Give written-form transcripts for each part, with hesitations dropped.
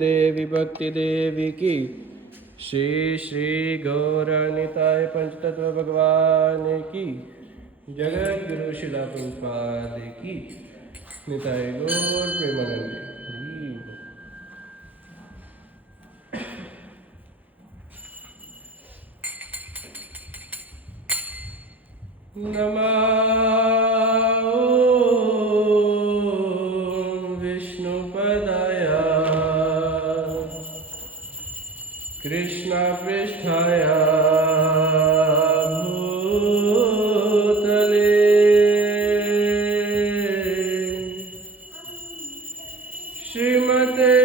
देवी भक्ति देवी की श्री श्री गौरनिताय पंचतत्व भगवान की जगत गुरु शिला प्रभुपाद की निताय गौर प्रेमानंद। नमः विष्णुपदाय कृष्णपृष्ठाय भूतले श्रीमते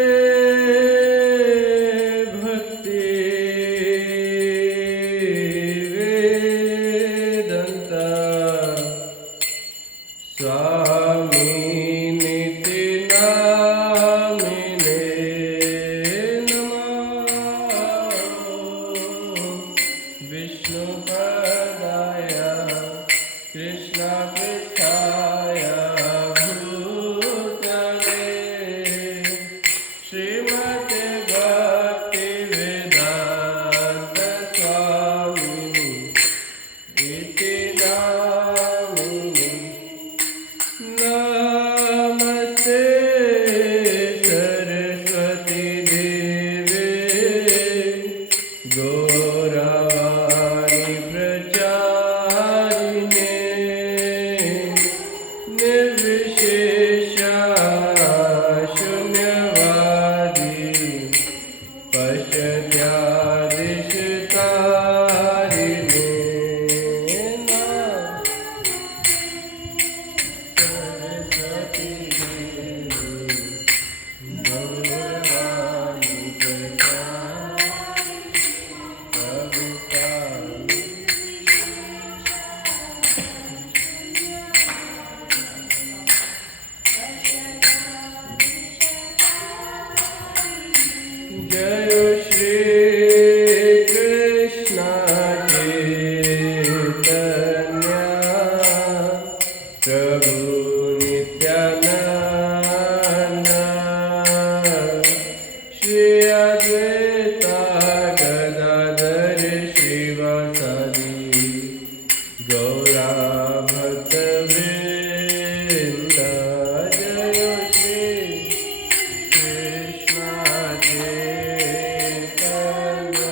भक्ति वेदांता स्वामी निति नामिने नमः विष्णुपदाय कृष्णपृष्ठाय भूतले श्रीमते भक्ति वेदांत स्वामिनि इति नामिनि नमस्ते सरस्वती देवे गौरवाणी प्रचारिणे निर्विशेषा शून्यवादी पश्चादिष्टारिणे सरस्वती देवी गौरवाणी प्रचारिणे जय श्री कृष्ण चैतन्य प्रभु नित्यानंद श्री अद्वैता गदाधर श्रीवासादि गौरा भक्तवृंद। जय श्री कृष्ण चैतन्य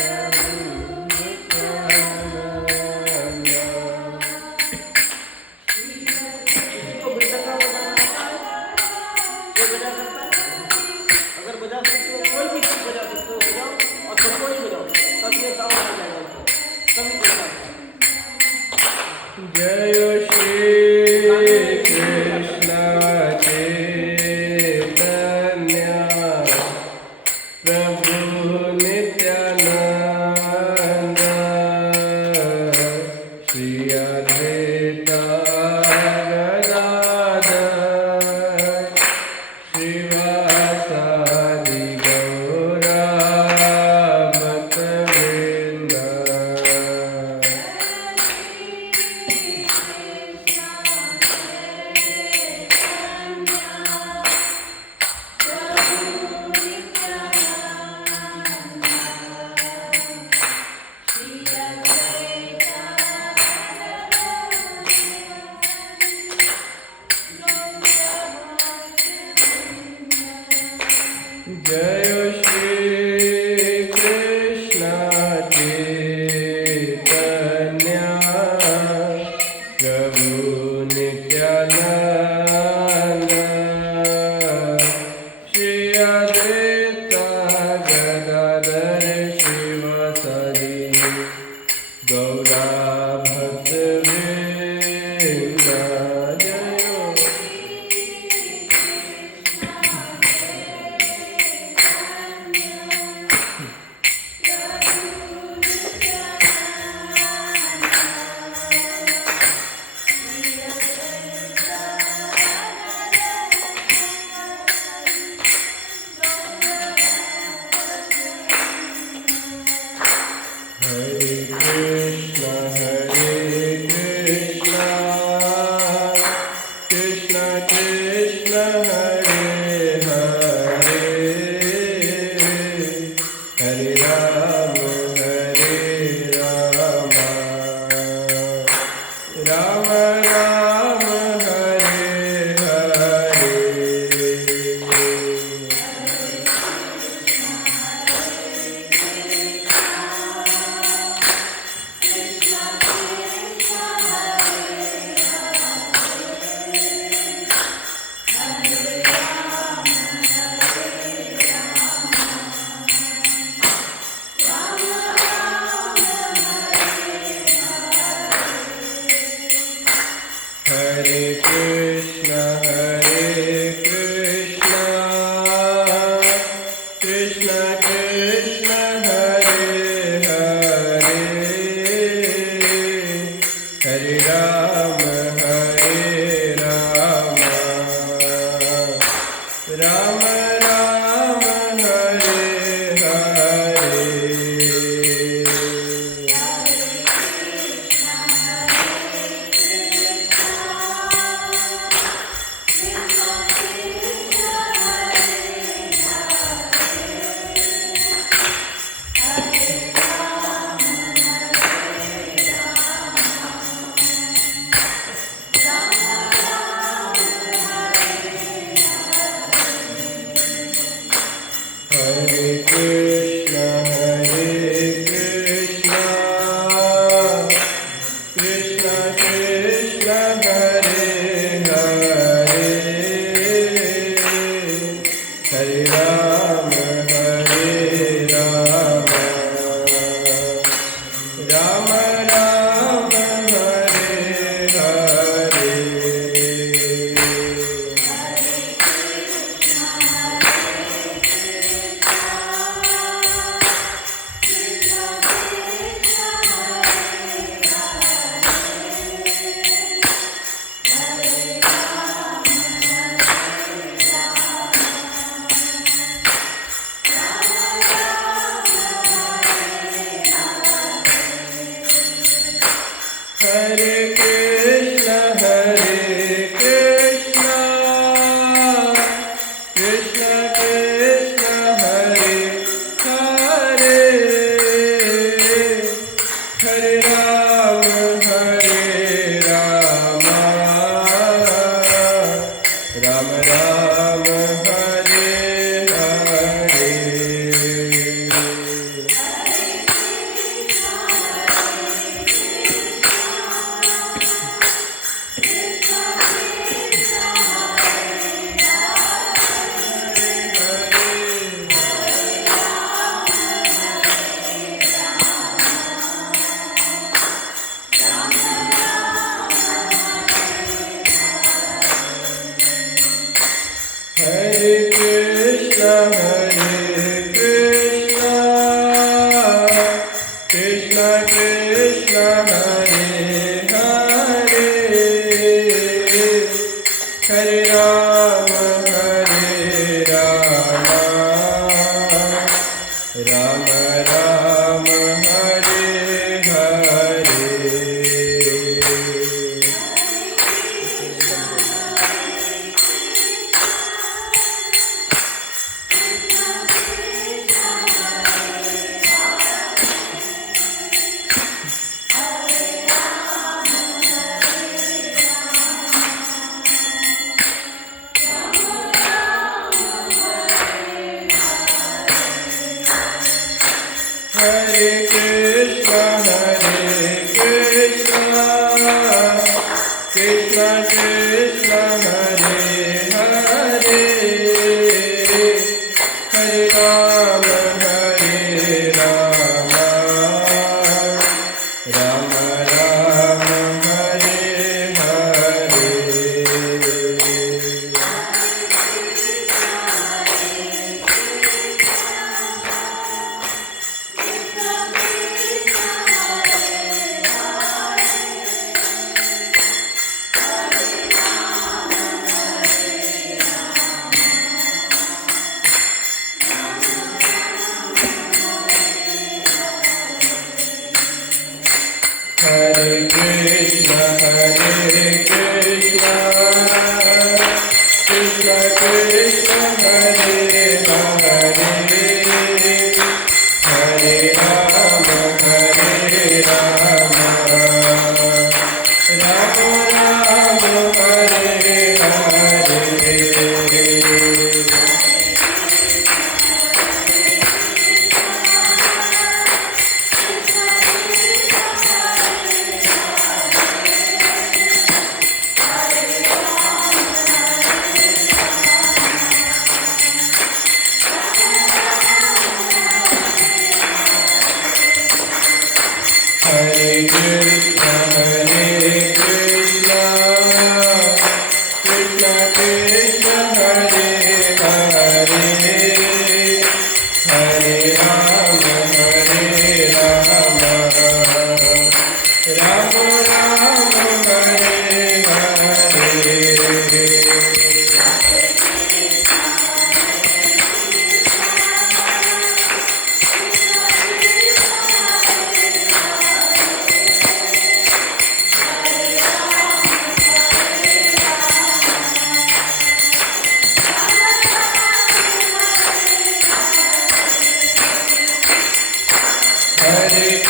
प्रभु नित्यानंद अगर बजा सकते हो कोई भी चीज बजा सकते हो बजाओ और सबको ही बजाओ तब ये साउंड आ जाएगा सभी बजाओ। जय श्री कृष्ण चैतन्य प्रभु नित्यानंद श्री अद्वैता गदाधर श्रीवासादि गौरा भक्तवृंद। जय श्री कृष्ण चैतन्य प्रभु नित्यानंद श्री अद्वैता गदाधर श्रीवासादि गौरा भक्तवृंद। जय Hare Ram, Hare Ram, Ram Ram, Hare Hare. Hare Krishna, Krishna Krishna, Hare Hare, Hare Ram, Hare Rama, Ram Ram, Hare Hare. Hare Krishna, Krishna Krishna, Hare Hare, Hare Ram, Hare Rama, Ram Ram, Hare Hare. Hare Krishna, Krishna Krishna, Hare Hare, Hare Ram, Hare Rama, Ram Ram, Hare Hare. Hare Krishna, Krishna Krishna, Hare Hare, Hare Ram, Hare Rama, Ram Ram, Hare Hare. Hare Krishna, Krishna Krishna, Hare Hare, Hare Ram, Hare Rama, Ram Ram, Hare Hare. Hare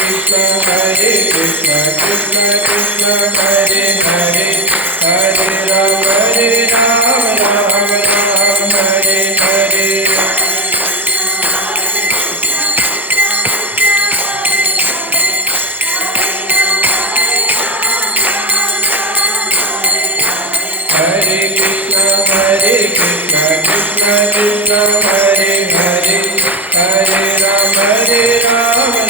Krishna, Krishna Krishna, Hare Hare, Hare Ram, Ram Ram, Hare Hare. Hare Krishna, Krishna Krishna, Hare Hare, Hare Rama, Rama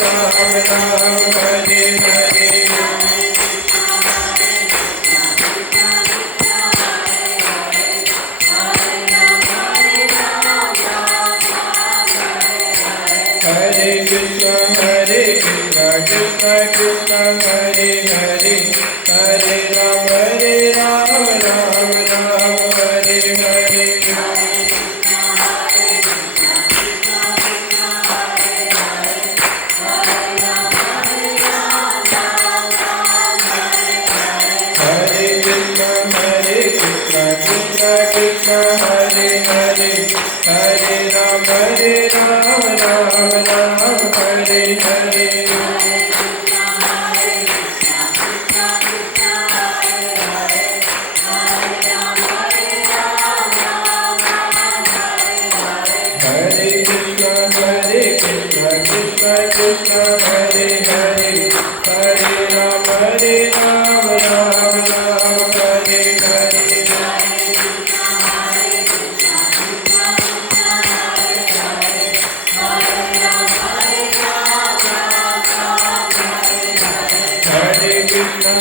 Rama, Hare Hare. Hare Krishna, Krishna Krishna, Hare Hare, Hare Rama, Rama Rama, Hare Hare. Hare Krishna, Krishna Krishna, Hare Hare, Hare Rama, Rama Hare Hare. Hare Krishna, Krishna Krishna, Hare Hare, Hare Rama, Rama Hare Hare. Hare Krishna,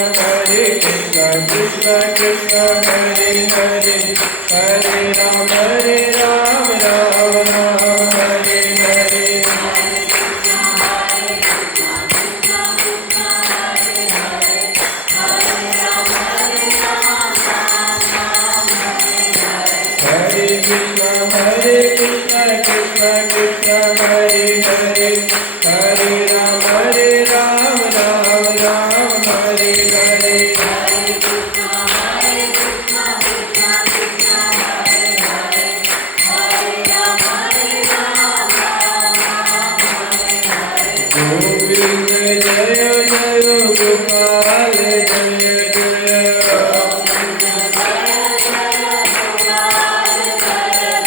Krishna Krishna, Hare Hare, Hare Rama, Rama Hare Hare. Hare Krishna, Krishna Krishna, Hare Hare, Hare Rama, Rama Hare Hare. Govind Jaya Jaya Gopal Jaya Jaya.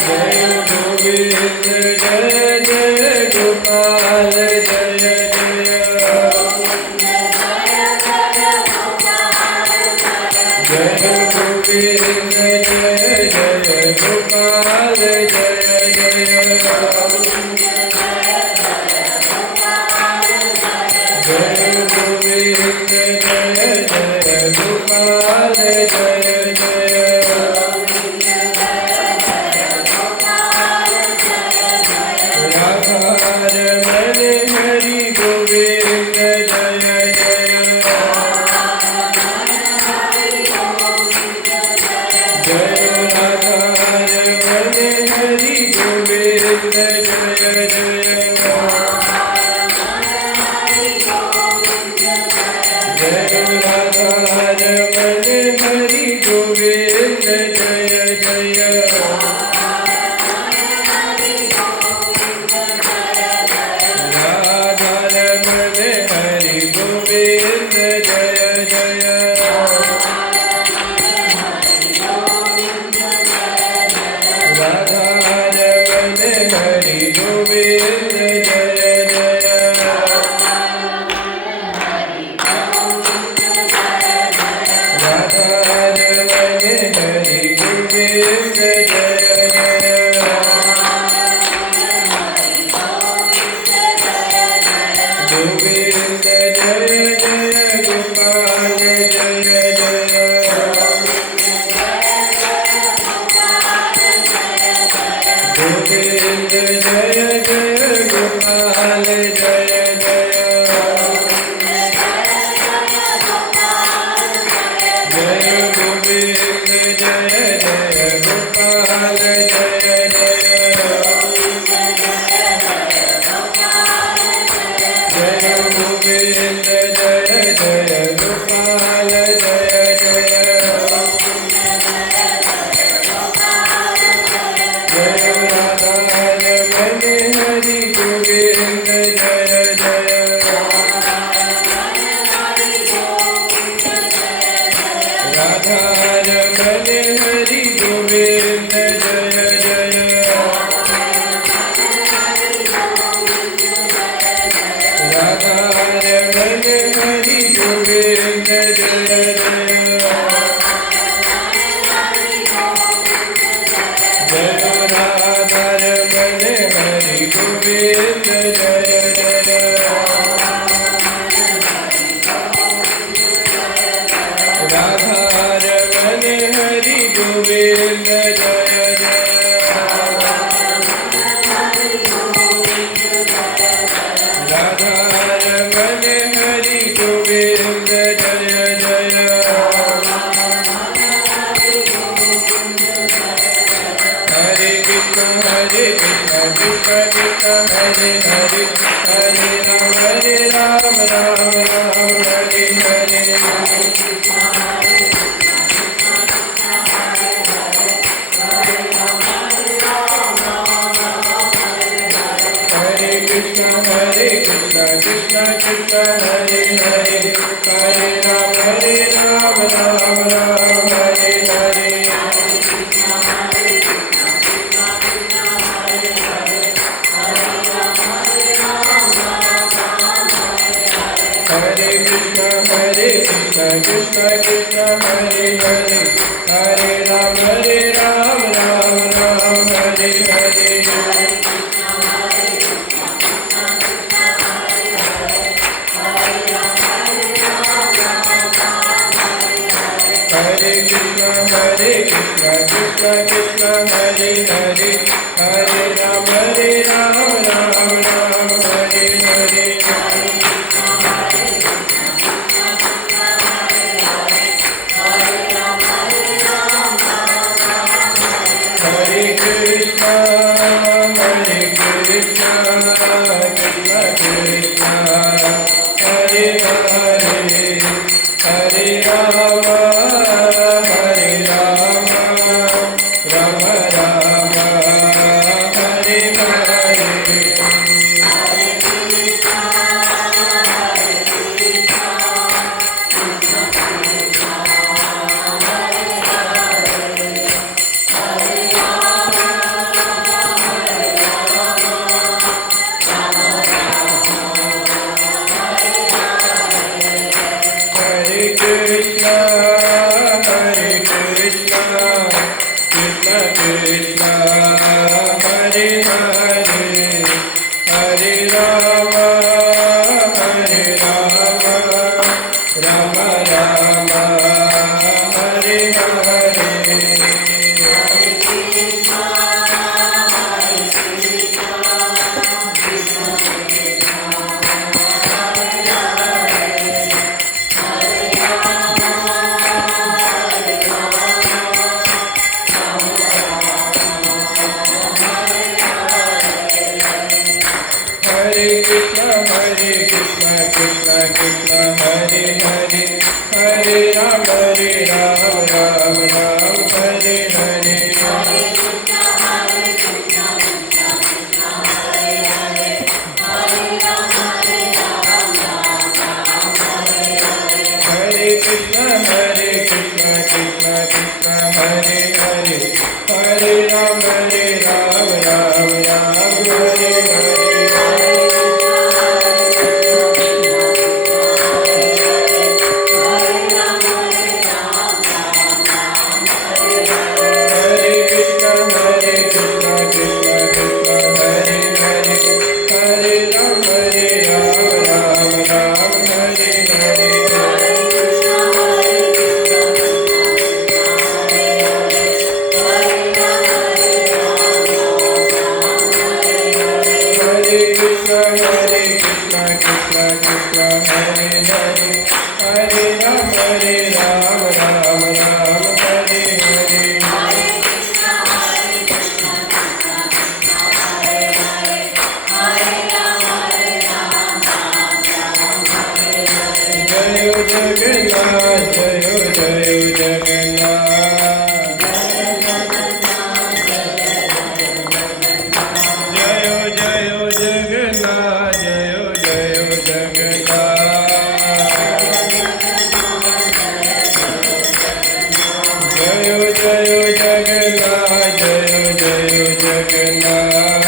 Jaya Govind Jaya Jaya Gopal Jaya Jaya. Jaya Govind Jaya Jaya Gopal Jaya Jaya. Jaya Govind Jaya Jaya Gopal Jaya Jaya. Radha-Raman Hari Govind Jaya Jaya. Jaya Radha-Raman Hari Govind Jaya Jaya. Jaya Radha-Raman Hari Govind Jaya Jaya. Radha-Raman Hari Govind Jaya Jaya. Radha-Raman Hari Govind Jaya Jaya. Radha-Raman Hari Govind Jaya Jaya. Govind Jaya Jaya Gopal Jaya Jaya. Govind Jaya Jaya Gopal Jaya Jaya. Jaya Govind Jaya Jaya Gopal Jaya Jaya. Jaya Govind Jaya Jaya Gopal Jaya Jaya. Jaya Radha-Raman Hari Govind Jaya Jaya. Radha-Raman Hari Govind Jaya Jaya. Radha-Raman Hari Govind Jaya Jaya. Jaya Radha-Raman Govind जय जय राधारमण हरि गोविंद जय जय राधारमण हरि गोविंद जय जय हरे कृष्ण कृष्ण कृष्ण हरे हरे हरे राम राम राम हरे हरे हरे कृष्ण कृष्ण कृष्ण हरे हरे राम राम राम हरे हरे हरे कृष्ण कृष्ण कृष्ण हरे हरे राम राम राम हरे हरे हरे कृष्ण कृष्ण कृष्ण हरे हरे राम राम राम हरे हरे हरे कृष्ण कृष्ण कृष्ण हरे हरे हरे राम राम राम हरे हरे हरे कृष्ण कृष्ण कृष्ण हरे हरे हरे राम राम राम हरे हरे हरे कृष्ण कृष्ण कृष्ण हरे हरे हरे राम राम राम हरे हरे हरे कृष्ण कृष्ण कृष्ण हरे हरे हरे राम राम राम हरे हरे हरे कृष्ण कृष्ण कृष्ण हरे हरे हरे राम राम हरे हरे हरे कृष्ण कृष्ण कृष्ण हरे हरे हरे राम राम हरे हरे जय जगन्नाथ जय जगन्नाथ जय जगन्नाथ जय जगन्नाथ जय जगन्नाथ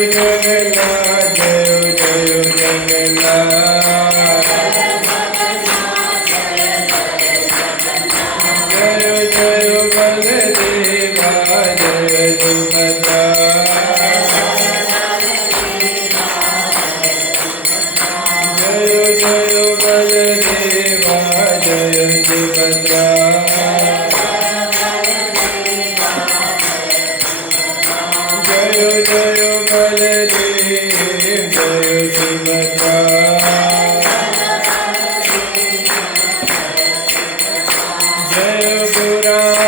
जय जगन्नाथ जय जगन्नाथ जय जगन्नाथ जय बलदेव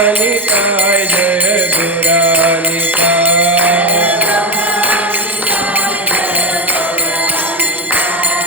ગુરાનિતાય જય ગુરાનિતાય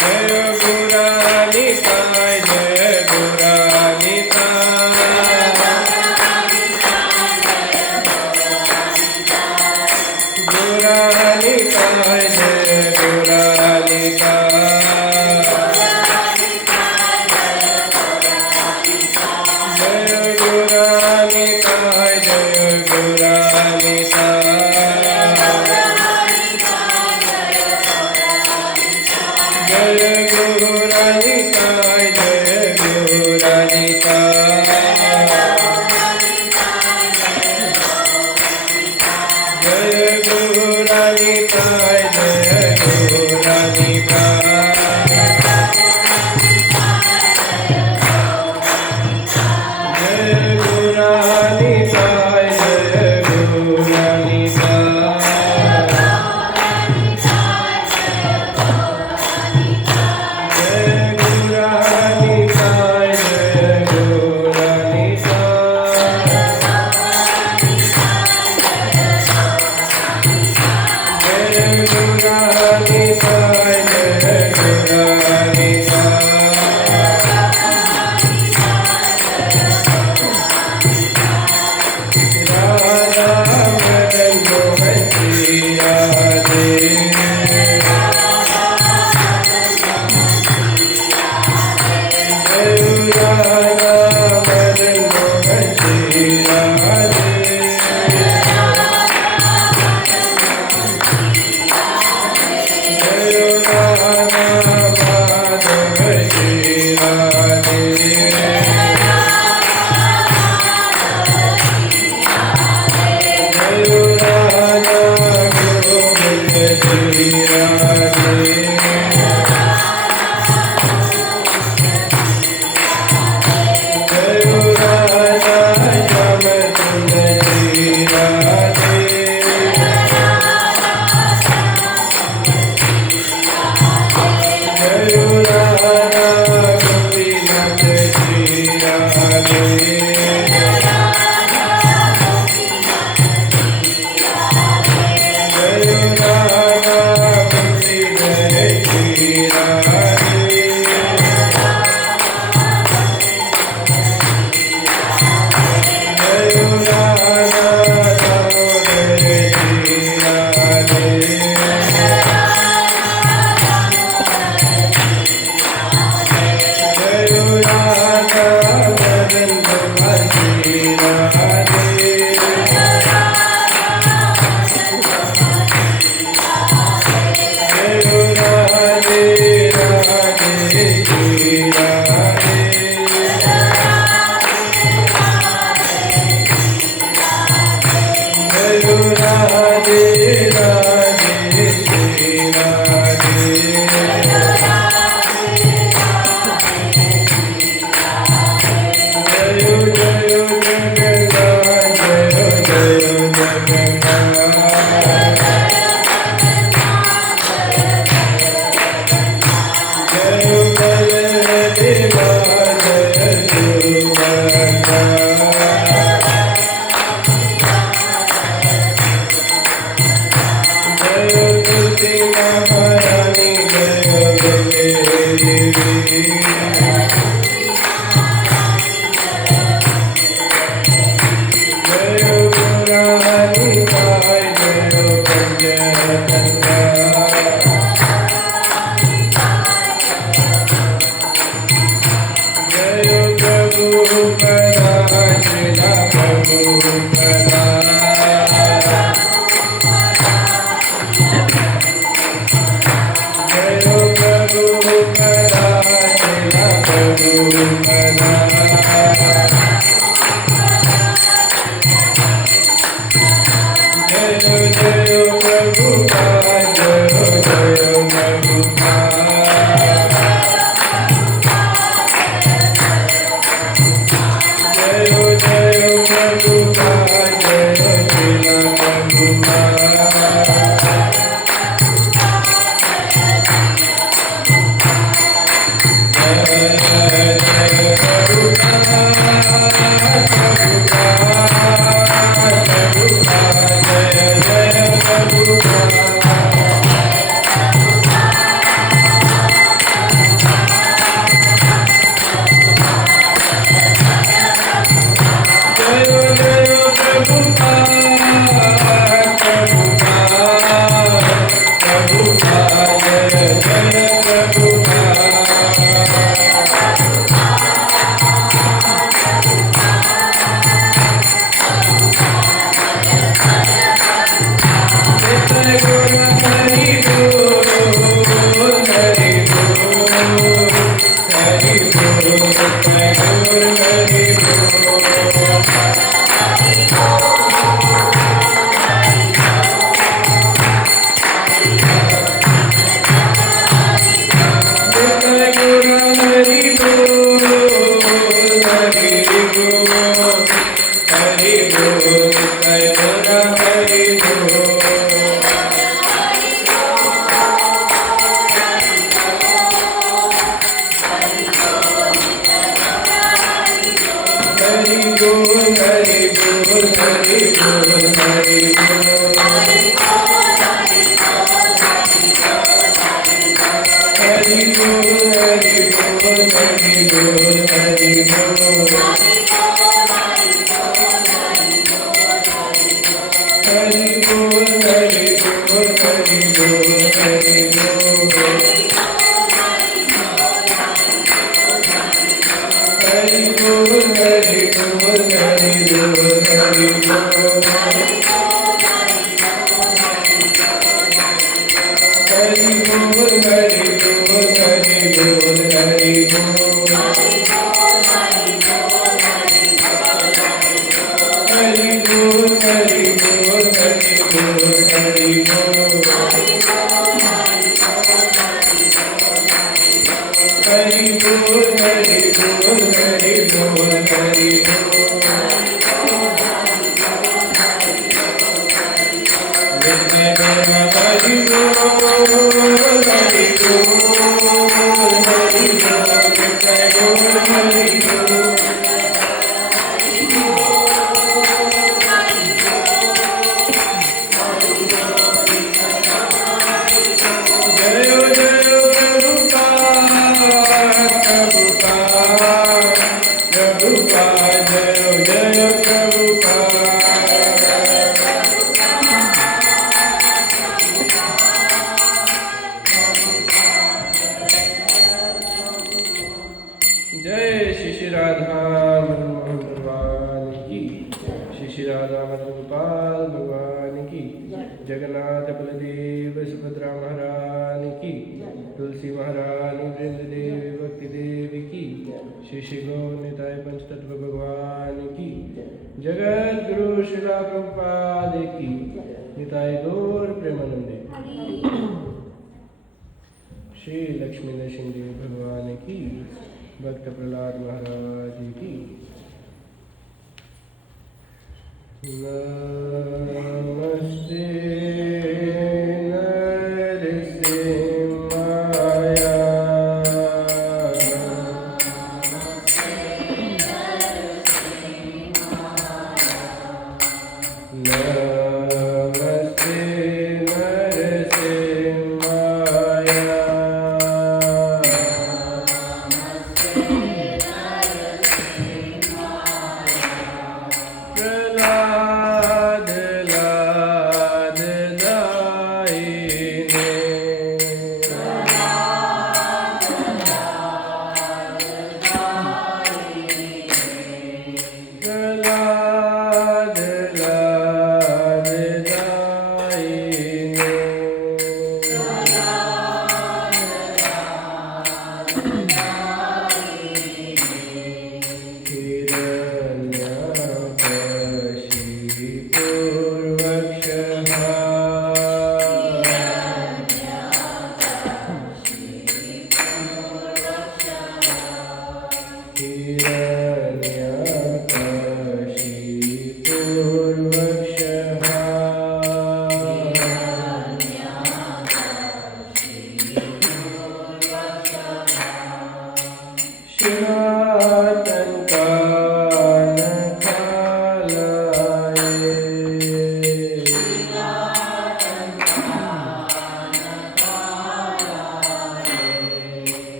જય ગુરાનિતાય જય ગુરાનિતાય ગુરાનિતાય જય जय श्री श्री राधा मदन मोहन भगवान की, श्री श्री राधा मदन गोपाल भगवान की, जगन्नाथ बलदेव सुभद्रा महारानी की, तुलसी महारानी वृंद देवी भक्ति देवी की, श्री श्री गौर निताय पंचतत्व भगवान की, जगत गुरु श्रीला प्रभुपाद की, निताय गौर प्रेमानंदे, श्री लक्ष्मी नरसिंह देव भगवान की, भक्त प्रहलाद महाराज की। नमस्ते नरसिंहाय, नमस्ते नरसिंहाय, प्रहलाद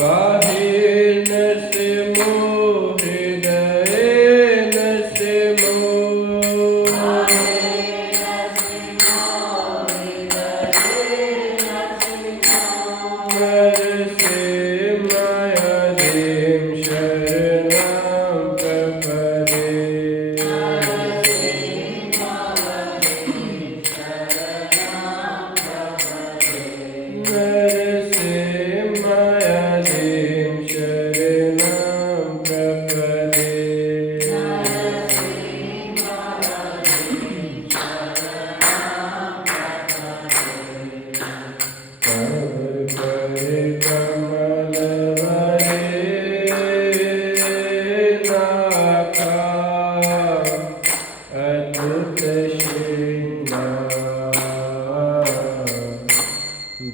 बाहिर नसे मोह हृदय नसे मोह नरसे मायादेव शरणं प्रपदे नरसे मायादेव शरणं प्रपदे कवर पर कमल वरे नाथा अद्भुत श्रृंगार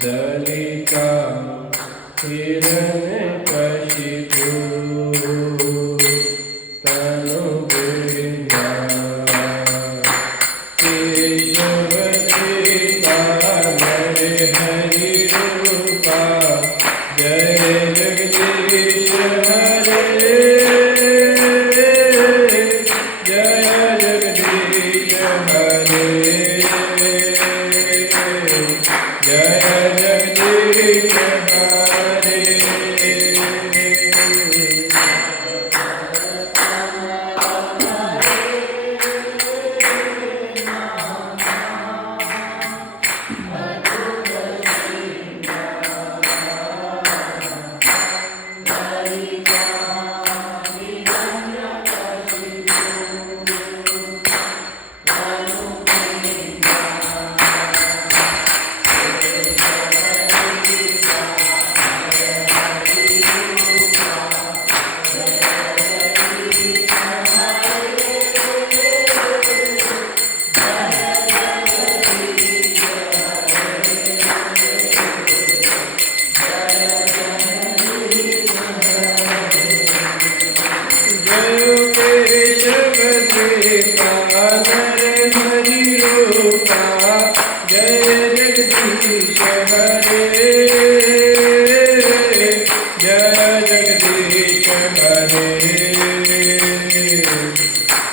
दलिता हिरण्यकशिपु तनु बिंदा केशव सीता नर हरि रूपा जय जगदीश हरे जय जगदीश हरे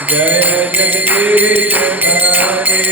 जय जगदीश हरे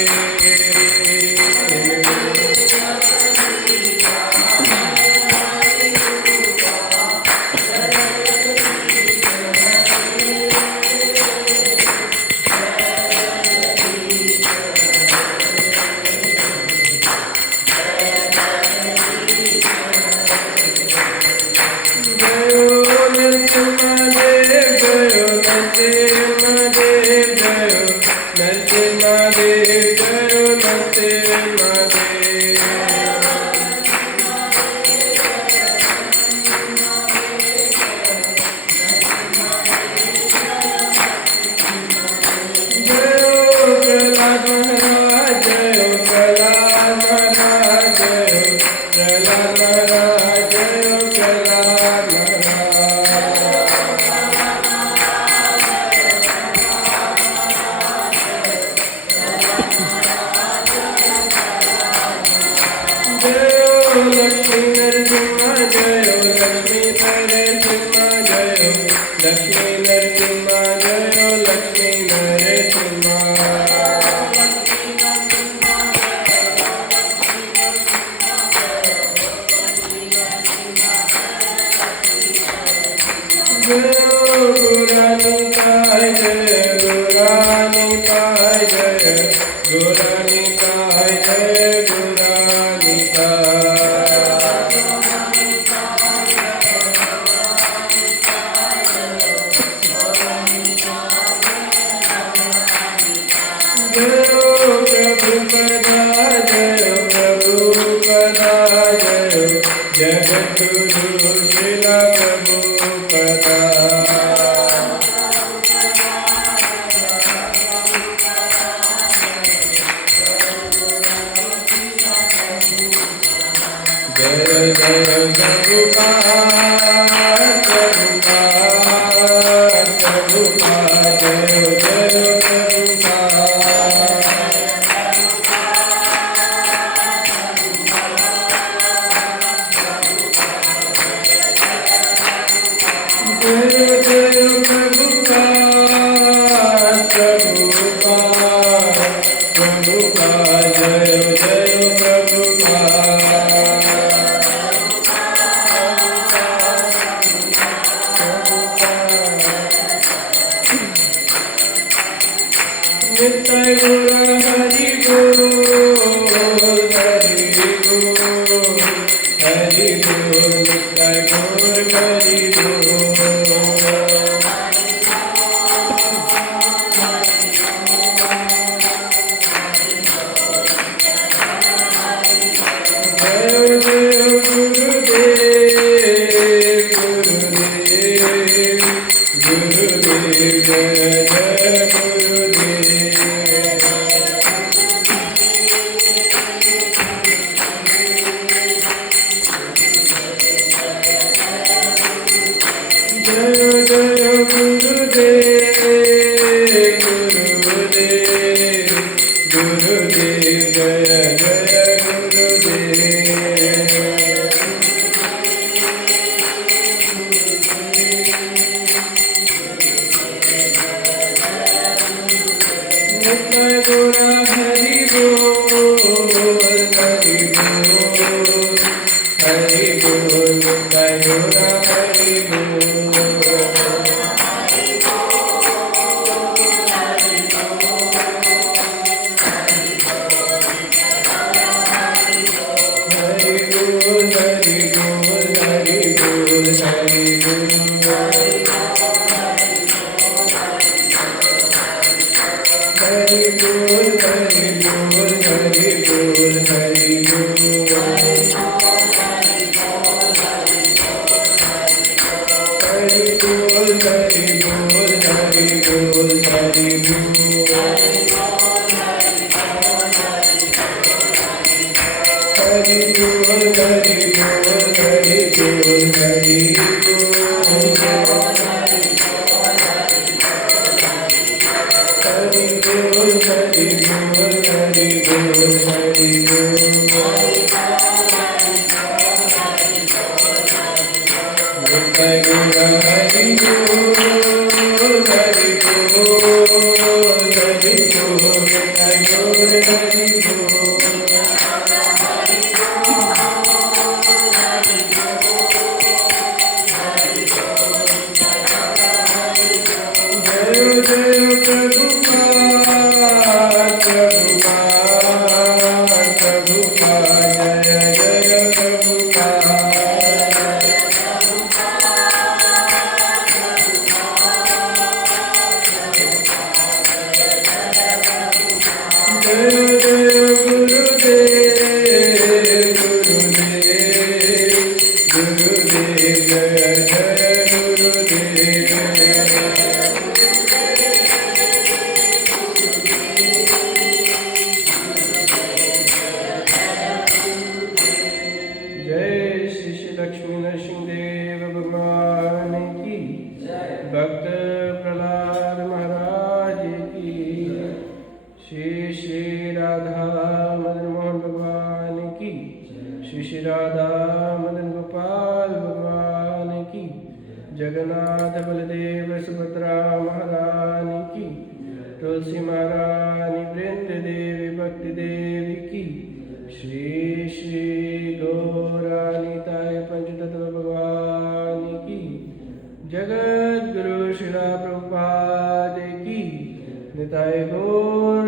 जगन्नाथ बलदेव सुभद्रा महारानी की, तुलसी महारानी वृंद देवी भक्ति देवी की, श्री श्री गौरानिताय पंचतत्व भगवान की, जगत गुरु शिला प्रभुपाद की, निताय गौर